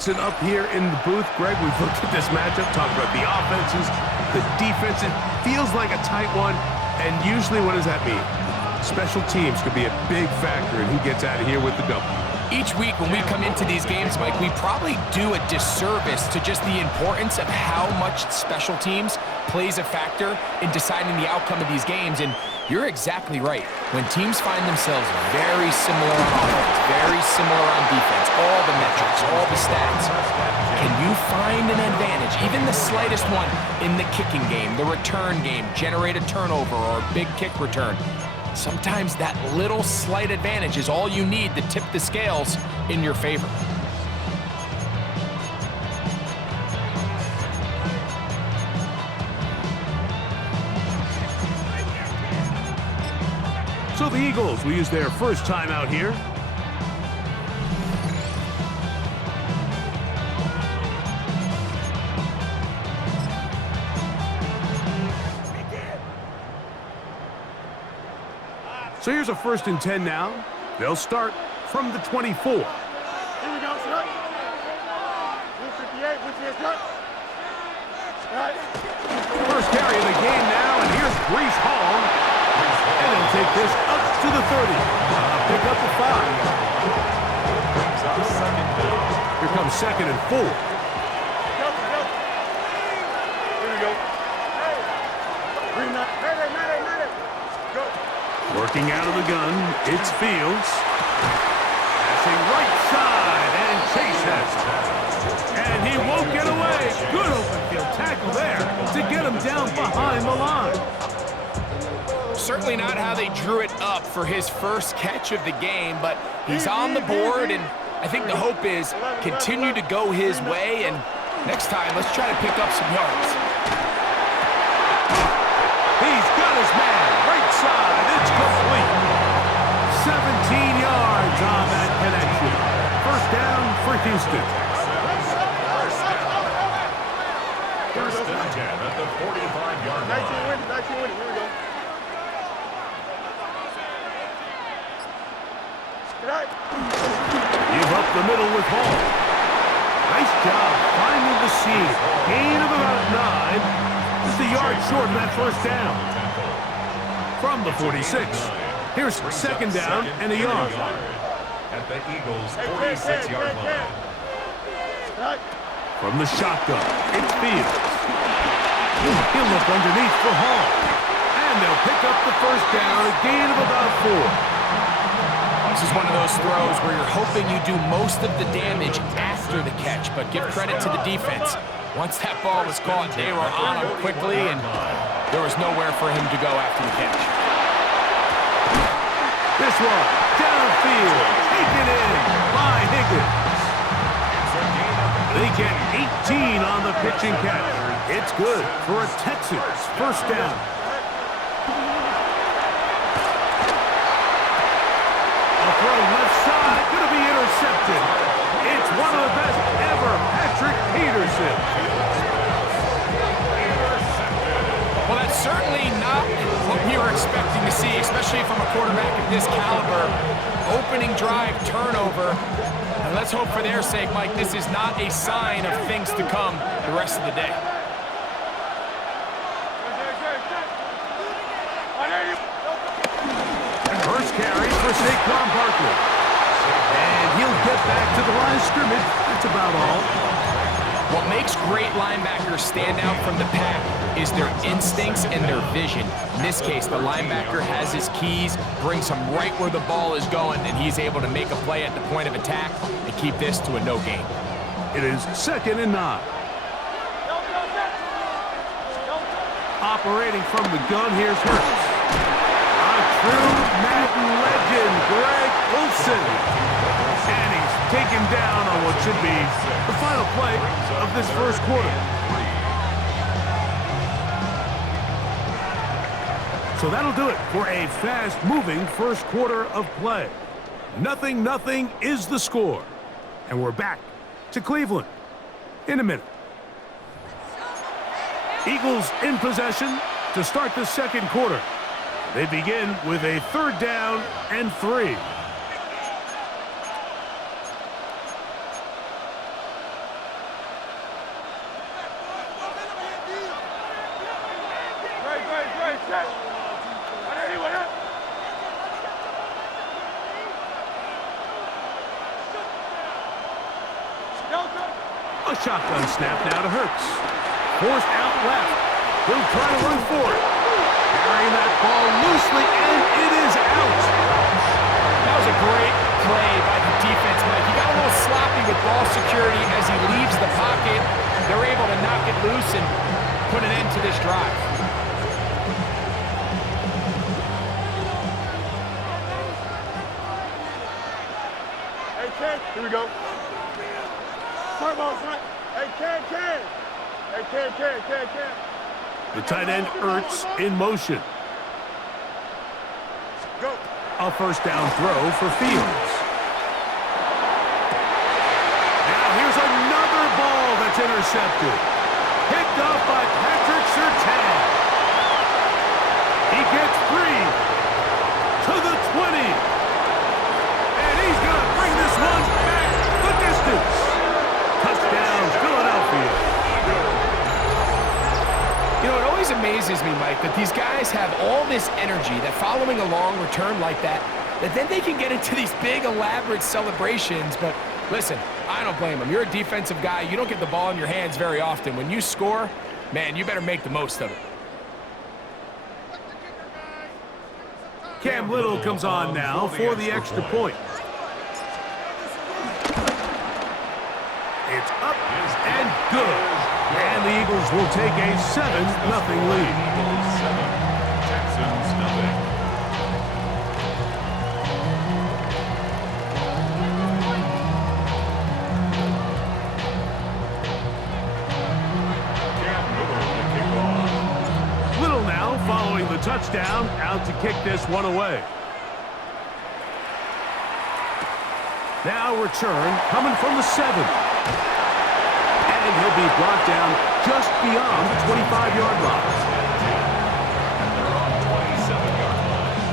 Wilson up here in the booth. Greg, we've looked at this matchup, talked about the offenses, the defense. It feels like a tight one, and usually what does that mean? Special teams could be a big factor in who gets out of here with the W. Each week when we come into these games, Mike, we probably do a disservice to just the importance of how much special teams plays a factor in deciding the outcome of these games. And you're exactly right. When teams find themselves very similar on offense, very similar on defense, all the metrics, all the stats, can you find an advantage, even the slightest one, in the kicking game, the return game, generate a turnover or a big kick return? Sometimes that little slight advantage is all you need to tip the scales in your favor. So the Eagles will use their first time out here. So here's a 1st and 10 now. They'll start from the 24. Here we go, start. 158, 158, start. First carry of the game now, and here's Brees Hall. And they'll take this up to the 30. Pick up the 5. Here comes 2nd and 4. Here we go. Green light. Go. Working out of the gun, it's Fields. Passing right side, and Chase has it. And he won't get away. Good open field tackle there to get him down behind the line. Certainly not how they drew it up for his first catch of the game, but he's on the board, and I think the hope is continue to go his way, and next time, let's try to pick up some yards. He's got his man, right side, it's complete. 17 yards on that connection. First down for Houston. First and 10 at the 45-yard line. 19 winning, here we go. Give up the middle with Hall. Nice job finding the seam. Gain of about 9. Just a yard short of that first down. From the 46. Here's 2nd down and a yard. At the Eagles' 46-yard line. From the shotgun, it's Fields. He'll look underneath for Hall. And they'll pick up the first down, a gain of about 4. This is one of those throws where you're hoping you do most of the damage after the catch, but give credit to the defense. Once that ball was caught, they were on him quickly, and there was nowhere for him to go after the catch. This one, downfield, taken in by Higgins. They get 18 on the pitch and catch. It's good for a Texans first down. Throw left side, going to be intercepted. It's one of the best ever, Patrick Peterson. Well, that's certainly not what we were expecting to see, especially from a quarterback of this caliber. Opening drive, turnover. And let's hope for their sake, Mike, this is not a sign of things to come the rest of the day. First carry for Saquon Barkley. And he'll get back to the line of scrimmage. That's about all. What makes great linebackers stand out from the pack is their instincts and their vision. In this case, the linebacker has his keys, brings him right where the ball is going, and he's able to make a play at the point of attack and keep this to a no gain. It is 2nd and 9. Operating from the gun, here's Hurts. True Madden legend, Greg Olsen. And he's taken down on what should be the final play of this first quarter. So that'll do it for a fast-moving first quarter of play. 0-0 is the score. And we're back to Cleveland in a minute. Eagles in possession to start the second quarter. They begin with a 3rd down and 3. A shotgun snap now to Hurts. Forced out left. He'll try to run for it. Carrying that ball loosely, and it is out. That was a great play by the defense, Mike. He got a little sloppy with ball security as he leaves the pocket. They're able to knock it loose and put an end to this drive. Hey, Ken, here we go. Start ball, son. Hey, Ken. Hey, Ken. The tight end, Ertz, in motion. Go. A first down throw for Fields. Now here's another ball that's intercepted. Picked off by Patrick Surtain. He gets free to the 20. And he's going to bring this one back the distance. Touchdown, Philadelphia. You know, it always amazes me, Mike, that these guys have all this energy, that following a long return like that then they can get into these big, elaborate celebrations. But listen, I don't blame them. You're a defensive guy. You don't get the ball in your hands very often. When you score, man, you better make the most of it. Cam Little comes on now for the extra point. It's up and good. And the Eagles will take a 7-0 lead. Texans nothing. Little now following the touchdown, out to kick this one away. Now return coming from the 7. And he'll be brought down just beyond the 25-yard line. And they're on 27-yard line.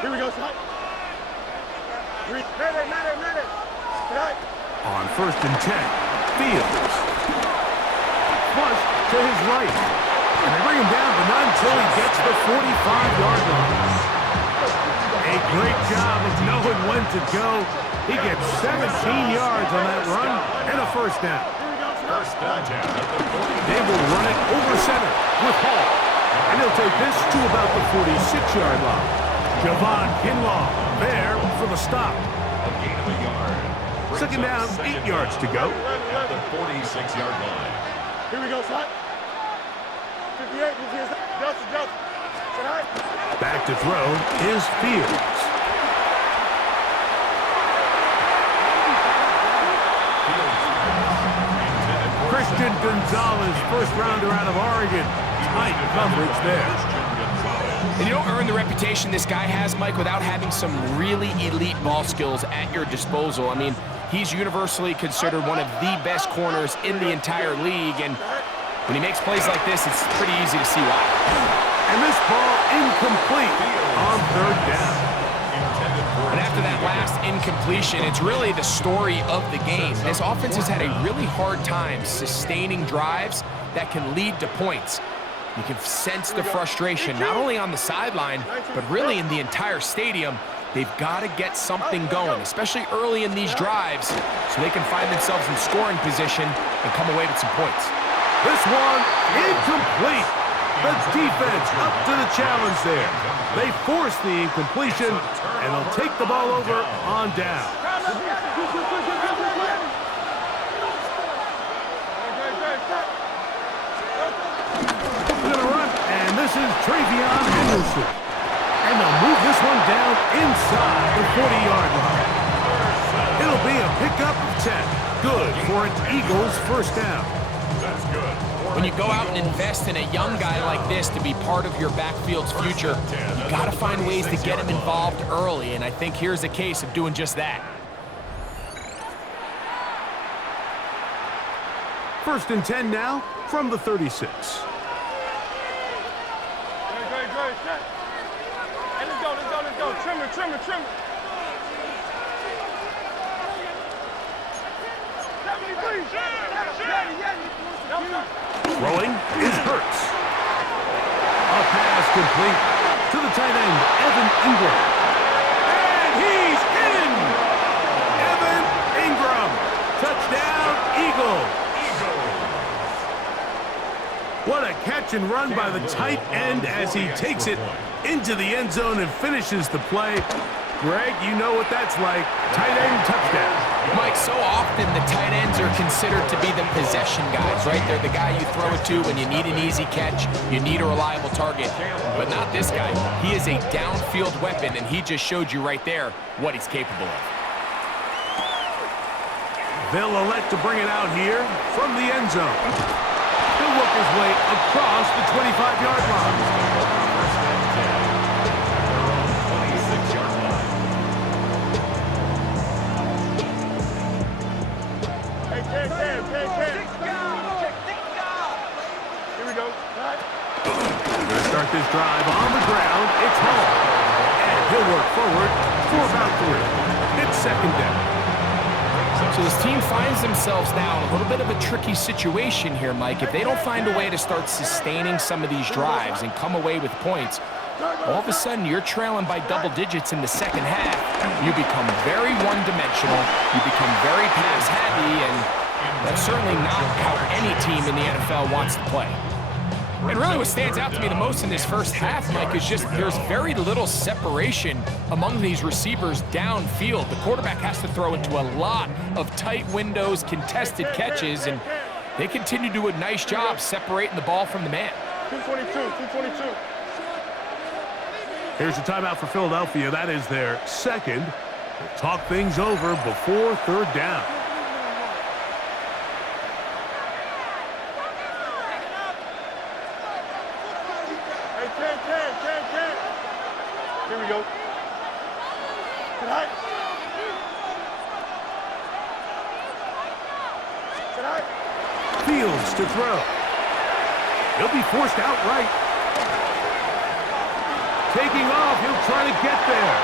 Here we go, son. Madden. Tonight. On 1st and 10, Fields. Flush to his right. And they bring him down, but not until he gets the 45-yard line. A great job of knowing when to go. He gets 17 yards on that run and a first down. First down at the 40. They will run it over center with Hall. And he'll take this to about the 46-yard line. Javon Kinlaw there for the stop. A gain of a yard. Second down, 8 yards to go. At the 46-yard line. Here we go, son. 58, Justin. Tonight. Back to throw is Fields. Christian Gonzalez, first rounder out of Oregon. Tight coverage there. And you don't earn the reputation this guy has, Mike, without having some really elite ball skills at your disposal. I mean, he's universally considered one of the best corners in the entire league, and when he makes plays like this, it's pretty easy to see why. And this ball incomplete on 3rd down. And after that last incompletion, it's really the story of the game. This offense has had a really hard time sustaining drives that can lead to points. You can sense the frustration, not only on the sideline, but really in the entire stadium. They've got to get something going, especially early in these drives, so they can find themselves in scoring position and come away with some points. This one incomplete. The defense up to the challenge there. They force the incompletion, and they'll take the ball over on down. We're going to run, and this is Travion Henderson. And they'll move this one down inside the 40-yard line. It'll be a pickup of 10. Good for an Eagles first down. That's good. When you go out and invest in a young guy like this to be part of your backfield's future, you got to find ways to get him involved early, and I think here's a case of doing just that. 1st and 10 now from the 36. Great. Hey, let's go. Trim it. Throwing is Hurts. A pass complete to the tight end, Evan Ingram. And he's in! Evan Ingram. Touchdown, Eagles. What a catch and run by the tight end as he takes it into the end zone and finishes the play. Greg, you know what that's like. Tight end touchdown. Mike, so often the tight ends are considered to be the possession guys, right? They're the guy you throw it to when you need an easy catch, you need a reliable target. But not this guy. He is a downfield weapon, and he just showed you right there what he's capable of. They'll elect to bring it out here from the end zone. He'll work his way across the 25-yard line. Hey, Ken. Here we go. We're going to start this drive on the ground. It's home. And he'll work forward for about 3. It's second down. So this team finds themselves now in a little bit of a tricky situation here, Mike. If they don't find a way to start sustaining some of these drives and come away with points, all of a sudden you're trailing by double digits in the second half. You become very one-dimensional. You become very pass-heavy, and that's certainly not how any team in the NFL wants to play. And really what stands out to me the most in this first half, Mike, is just there's very little separation among these receivers downfield. The quarterback has to throw into a lot of tight windows, contested catches, and they continue to do a nice job separating the ball from the man. 222. Here's a timeout for Philadelphia. That is their second. They'll talk things over before third down. Ken. Here we go. Tonight. Fields to throw. He'll be forced outright. Taking off, he'll try to get there.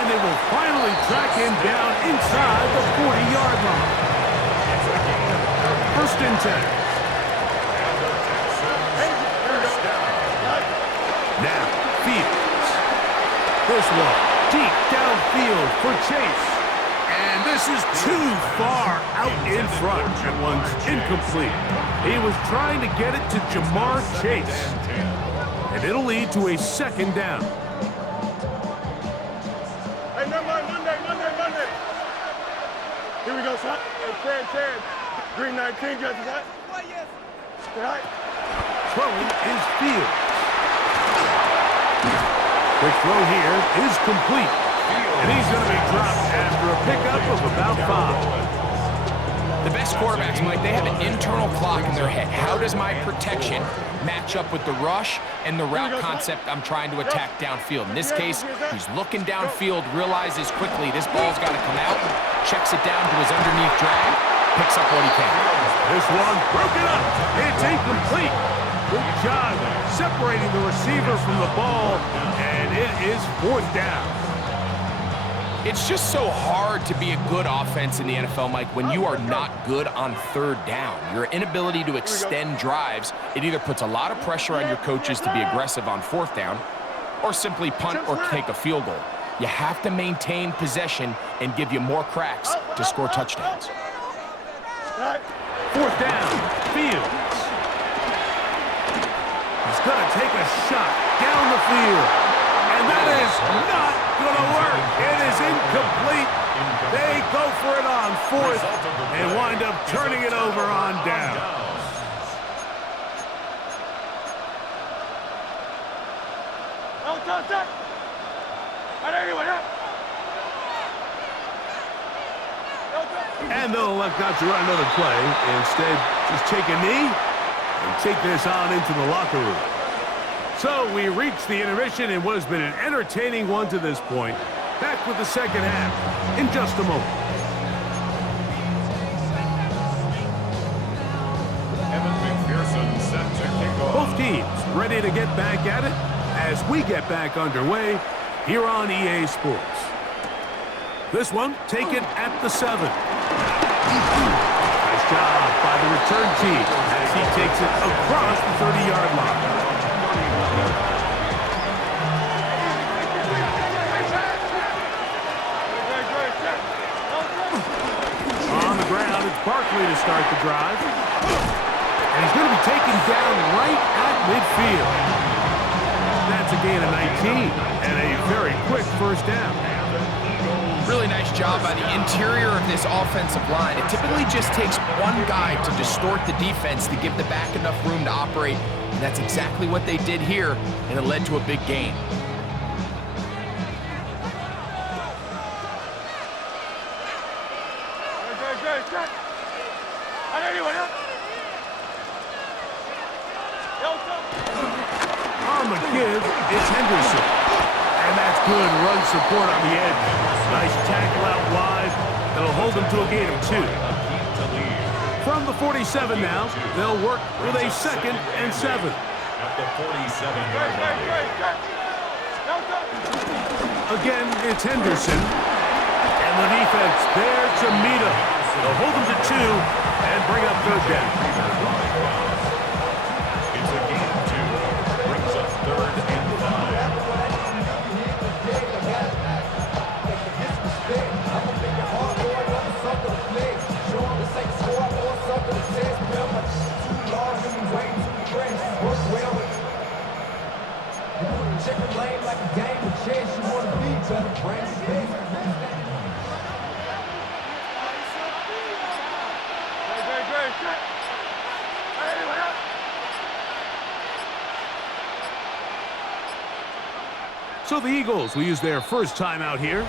And they will finally track him down inside the 40-yard line. First and 10. Now, Fields. This one, deep downfield for Chase. And this is too far out in front. That one's incomplete. He was trying to get it to Jamar Chase. And it'll lead to a second down. Hey, never mind. Monday. Here we go, son. Hey, Ken. Green 19, just what? Tonight. Throwing is Fields. The throw here is complete. And he's going to be dropped after a pickup of about 5. The best quarterbacks, Mike, they have an internal clock in their head. How does my protection match up with the rush and the route concept I'm trying to attack downfield? In this case, he's looking downfield, realizes quickly this ball's got to come out, checks it down to his underneath drag, picks up what he can. This one broken up. It's incomplete. Good job separating the receiver from the ball, and it is fourth down. It's just so hard to be a good offense in the NFL, Mike, when you are not good on third down. Your inability to extend drives, it either puts a lot of pressure on your coaches to be aggressive on fourth down or simply punt or take a field goal. You have to maintain possession and give you more cracks to score touchdowns. Fourth down, Fields. He's going to take a shot down the field. And that is not going to work. It is incomplete. They go for it on fourth and wind up turning it over on down. And they'll elect not to run another play. Instead, just take a knee and take this on into the locker room. So we reach the intermission in what has been an entertaining one to this point. Back with the second half in just a moment. Both teams ready to get back at it as we get back underway here on EA Sports. This one taken at the 7. Nice job by the return team as he takes it across the 30-yard line. On the ground, it's Barkley to start the drive. And he's going to be taken down right at midfield. That's a gain of 19 and a very quick first down. Really nice job by the interior of this offensive line. It typically just takes one guy to distort the defense to give the back enough room to operate, and that's exactly what they did here, and it led to a big gain. On the give, it's Henderson. And that's good run support on the edge. Nice tackle out wide. That'll hold them to a gain of 2. From the 47 now, they'll work with a 2nd and 7. At the 47-yard line. Again, it's Henderson. And the defense there to meet him. They'll hold them to 2 and bring up 3rd down. It's a gain of 2. Brings up 3rd and 5. So the Eagles will use their first time out here.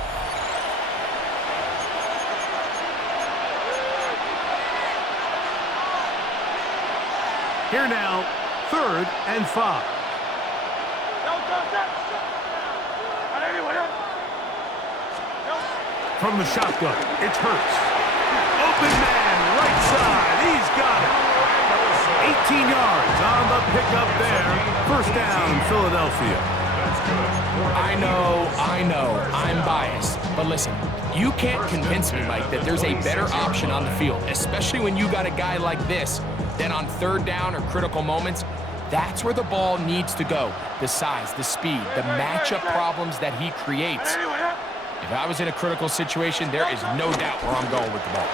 Here now, 3rd and 5. From the shotgun, it's Hurts. Open man, right side, he's got it. 18 yards on the pickup there. First down, Philadelphia. I know, I'm biased. But listen, you can't convince me, Mike, that there's a better option on the field, especially when you got a guy like this, then on 3rd down or critical moments, that's where the ball needs to go. The size, the speed, the matchup problems that he creates. If I was in a critical situation, there is no doubt where I'm going with the ball.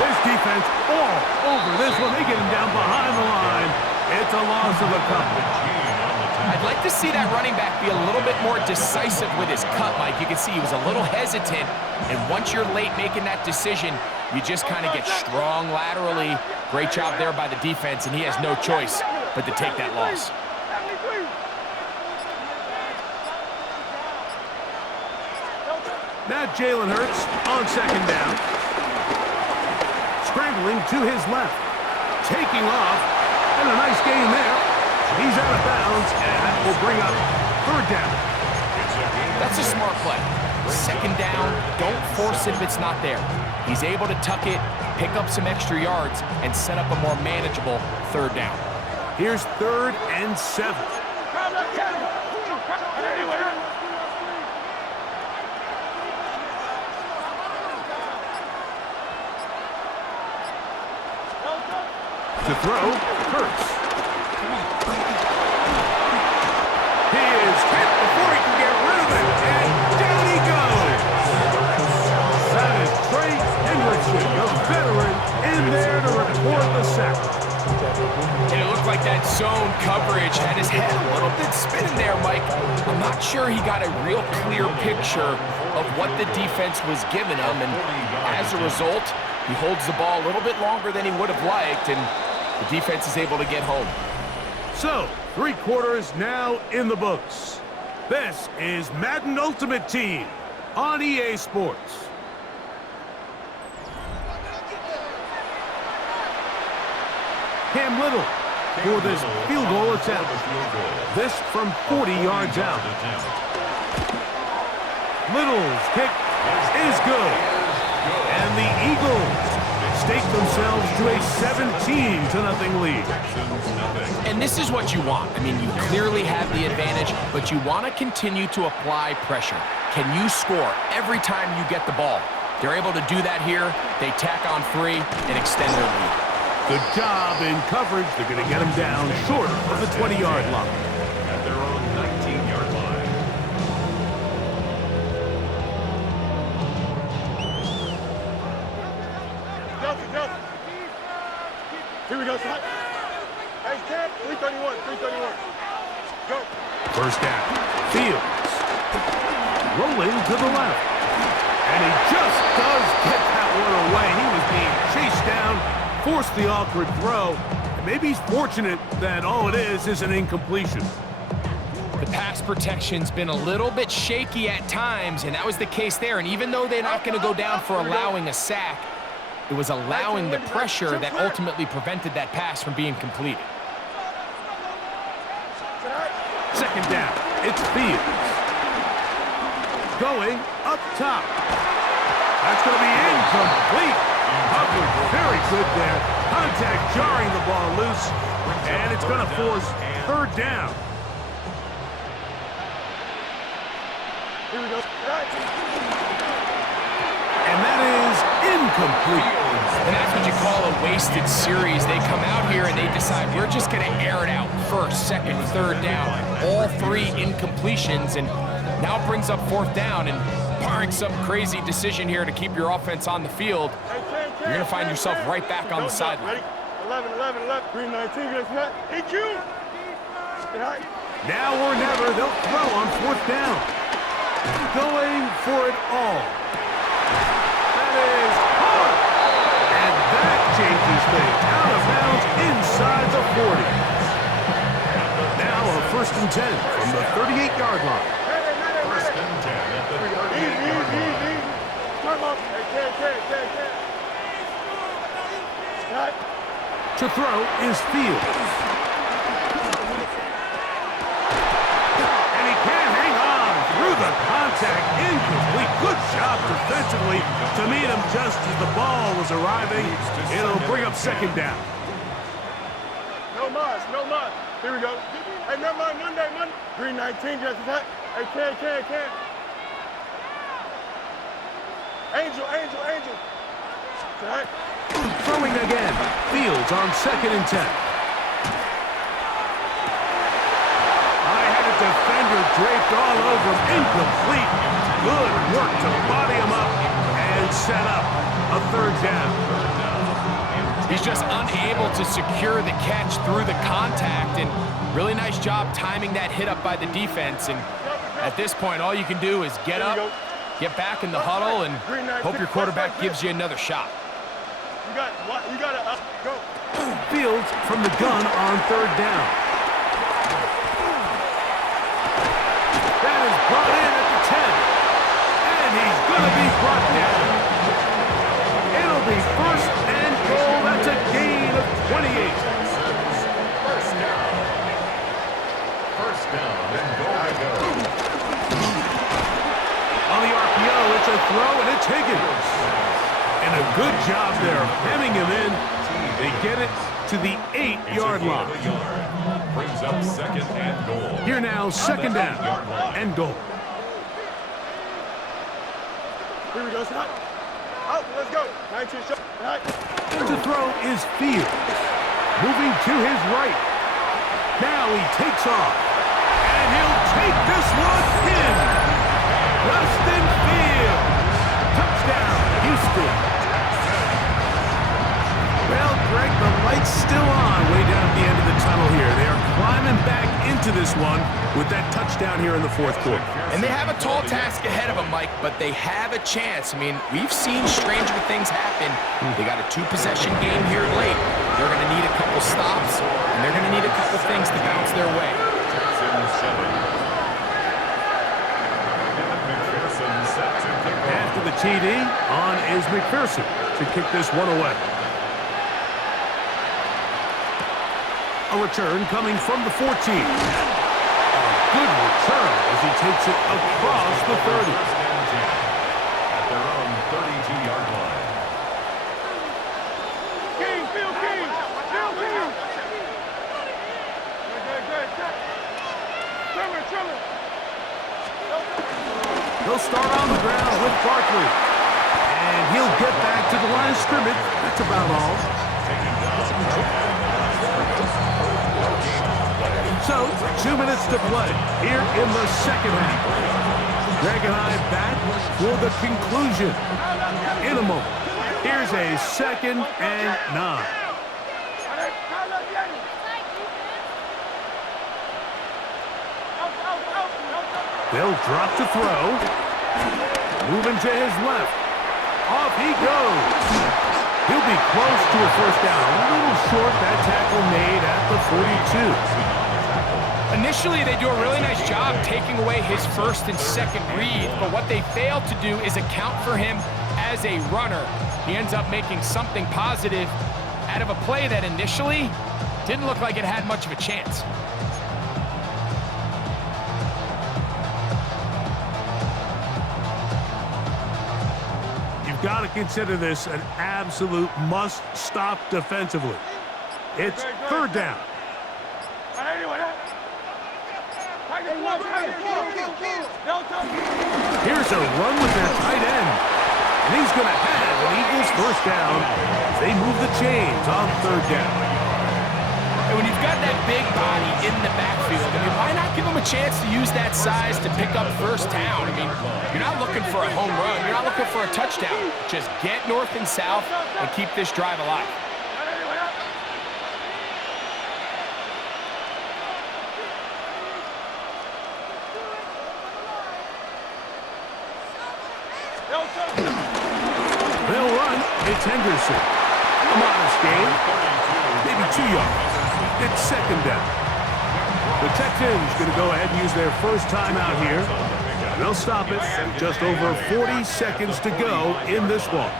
This defense all over this one. They get him down behind the line. It's a loss of a couple. I'd like to see that running back be a little bit more decisive with his cut, Mike. You can see he was a little hesitant, and once you're late making that decision, you just kind of get strong laterally. Great job there by the defense, and he has no choice but to take that loss. Now Jalen Hurts on 2nd down. Scrambling to his left. Taking off, and a nice gain there. He's out of bounds, and that will bring up 3rd down. That's a smart play. 2nd down, don't force it if it's not there. He's able to tuck it, pick up some extra yards, and set up a more manageable 3rd down. Here's 3rd and 7. To throw, Hurts. He is hit before he can get rid of it, and down he goes. That is Trey Hendrickson, the veteran, in there to record the sack. And it looked like that zone coverage had his head a little bit spinning there, Mike. I'm not sure he got a real clear picture of what the defense was giving him, and as a result, he holds the ball a little bit longer than he would have liked, and the defense is able to get home. So, 3 quarters now in the books. This is Madden Ultimate Team on EA Sports. Cam Little for this field goal attempt. This from 40 yards out. Little's kick is good. And the Eagles stake themselves to a 17-0 lead. And this is what you want. I mean, you clearly have the advantage, but you want to continue to apply pressure. Can you score every time you get the ball? They're able to do that here. They tack on 3 and extend their lead. Good job in coverage. They're going to get him down short of the 20-yard line. At their own 19-yard line. Delta. Here we go, son. Hey, Ted, 331. Go. First down. Fields. Rolling to the left. And he just does get that one away. He was being chased down, forced the awkward throw. And maybe he's fortunate that all it is an incompletion. The pass protection's been a little bit shaky at times, and that was the case there. And even though they're not going to go down for allowing a sack, it was allowing the pressure that ultimately prevented that pass from being completed. Second down. It's Fields. Going up top. That's going to be incomplete. Coverage very good there. Contact jarring the ball loose. And it's going to force third down. Here we go. And that is incomplete. And that's what you call a wasted series. They come out here and they decide we're just going to air it out first, second, third down. All three incompletions, and now it brings up fourth down. And barring some crazy decision here to keep your offense on the field, you're going to find yourself right back on the sideline. 11. 319. Hit you. Now or never, they'll throw on fourth down. Going for it all. That is hard. And that changes things. Out of bounds inside the 40. Now a first and 10 from the 38-yard line. First and 10 at the 38-yard line. Easy. Come on. Hey, Ted. To throw is Fields. And he can't hang on through the contact. Incomplete. Good job defensively to meet him just as the ball was arriving. It'll bring up second down. No mas. Here we go. Hey, never mind. Monday. 319. Just that. Hey, Ken. Angel. Right. Throwing again. Fields on second and 10. I had a defender draped all over him. Incomplete. Good work to body him up and set up a third down. He's just unable to secure the catch through the contact, and really nice job timing that hit up by the defense. And at this point, all you can do is get up, get back in the huddle, and hope your quarterback gives you another shot. You got to go. Fields from the gun on third down. That is brought in at the 10. And he's going to be brought down. It'll be first and goal. That's a gain of 28. First down and goal to go. On the RPO, it's a throw, and it's Higgins. And a good job there, hemming him in. They get it to the 8-yard line. Brings up second and goal. Here now, second down and goal. Here we go, son. Out, let's go. 19 shot. To throw is Fields. Moving to his right. Now he takes off. And he'll take this one in. Justin Fields. Touchdown, Houston. Well, Greg, the light's still on way down at the end of the tunnel here. They are climbing back into this one with that touchdown here in the fourth quarter. And they have a tall task ahead of them, Mike, but they have a chance. I mean, we've seen stranger things happen. They got a two-possession game here late. They're going to need a couple stops, and they're going to need a couple things to bounce their way. After the TD, on is McPherson to kick this one away. A return coming from the 14. A good return as he takes it across the 30. At their own 32-yard line. King. Trevor. He'll start on the ground with Barkley. And he'll get back to the line of scrimmage. That's about all. So, 2 minutes to play here in the second half. Greg and I back for the conclusion. In a moment, here's a 2nd and 9. They'll drop to throw. Moving to his left. Off he goes. He'll be close to a first down. A little short, that tackle made at the 42. Initially, they do a really nice job taking away his first and second read, but what they fail to do is account for him as a runner. He ends up making something positive out of a play that initially didn't look like it had much of a chance. You've got to consider this an absolute must-stop defensively. It's 3rd down. Here's a run with their tight end. And he's going to have an Eagles first down as they move the chains on 3rd down. And when you've got that big body in the backfield, I mean, why not give him a chance to use that size to pick up first down? I mean, you're not looking for a home run. You're not looking for a touchdown. Just get north and south and keep this drive alive. They'll run. It's Henderson. A modest gain. Maybe 2 yards. It's 2nd down. The Texans going to go ahead and use their first timeout here. And they'll stop it. Just over 40 seconds to go in this one.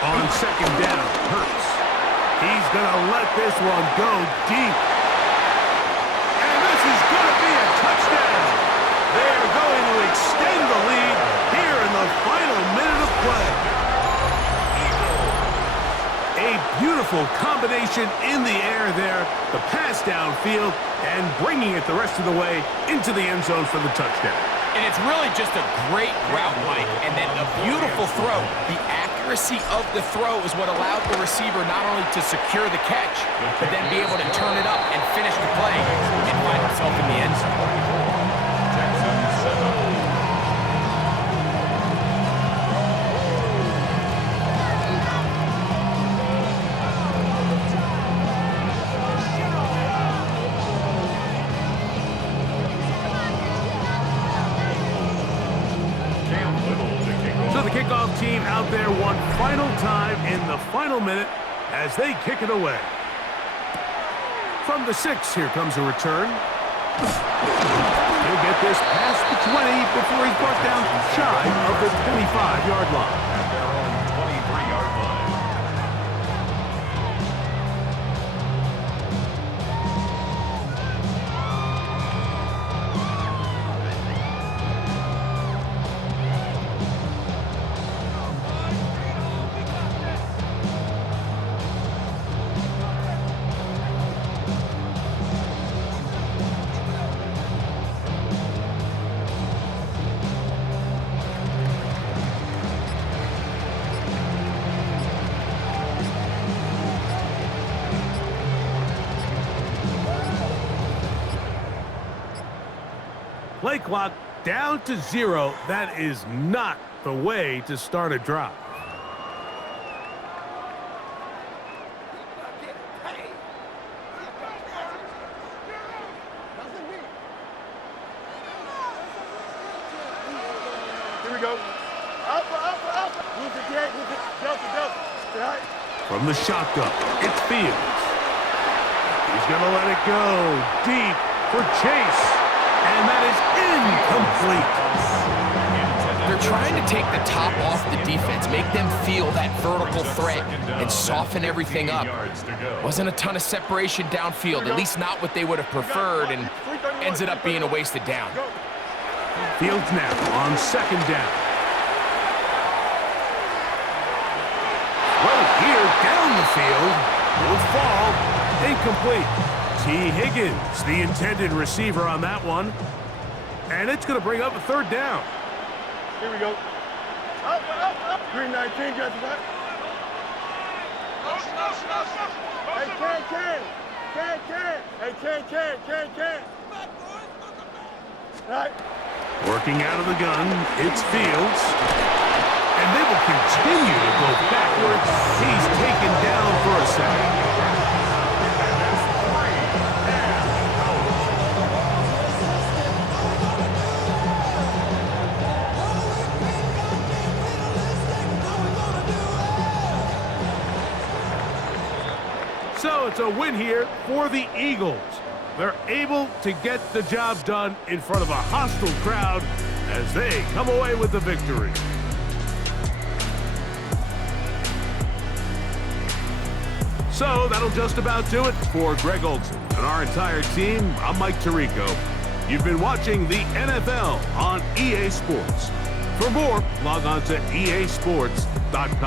On 2nd down, Hurts. He's going to let this one go deep. And this is going to be a touchdown. They are going to extend the lead here in the final minute of play. A beautiful combination in the air there. The pass downfield and bringing it the rest of the way into the end zone for the touchdown. And it's really just a great route, Mike, and then a beautiful throw. The accuracy of the throw is what allowed the receiver not only to secure the catch, but then be able to turn it up and finish the play and find himself in the end zone. Kickoff team out there one final time in the final minute as they kick it away. From the 6, here comes a return. He'll get this past the 20 before he's brought down shy of the 25-yard line. At their own 23-yard line. Play clock down to 0. That is not the way to start a drive. Here we go. Alpha. Move the gate. Delta. From the shotgun, it's Fields. He's going to let it go deep for Chase. And that is incomplete. They're trying to take the top off the defense, make them feel that vertical threat, and soften everything up. Wasn't a ton of separation downfield, at least not what they would have preferred, and ends up being a wasted down. Fields now on 2nd down. Well, here down the field will fall incomplete. T. Higgins, the intended receiver on that one. And it's going to bring up a third down. Here we go. Up, up, up. 319, just what? Hey, Ken. Hey, Ken. Right. Working out of the gun, it's Fields. And they will continue to go backwards. He's taken down for a sack. So it's a win here for the Eagles. They're able to get the job done in front of a hostile crowd as they come away with the victory. So that'll just about do it for Greg Olson and our entire team. I'm Mike Tirico. You've been watching the NFL on EA Sports. For more, log on to easports.com.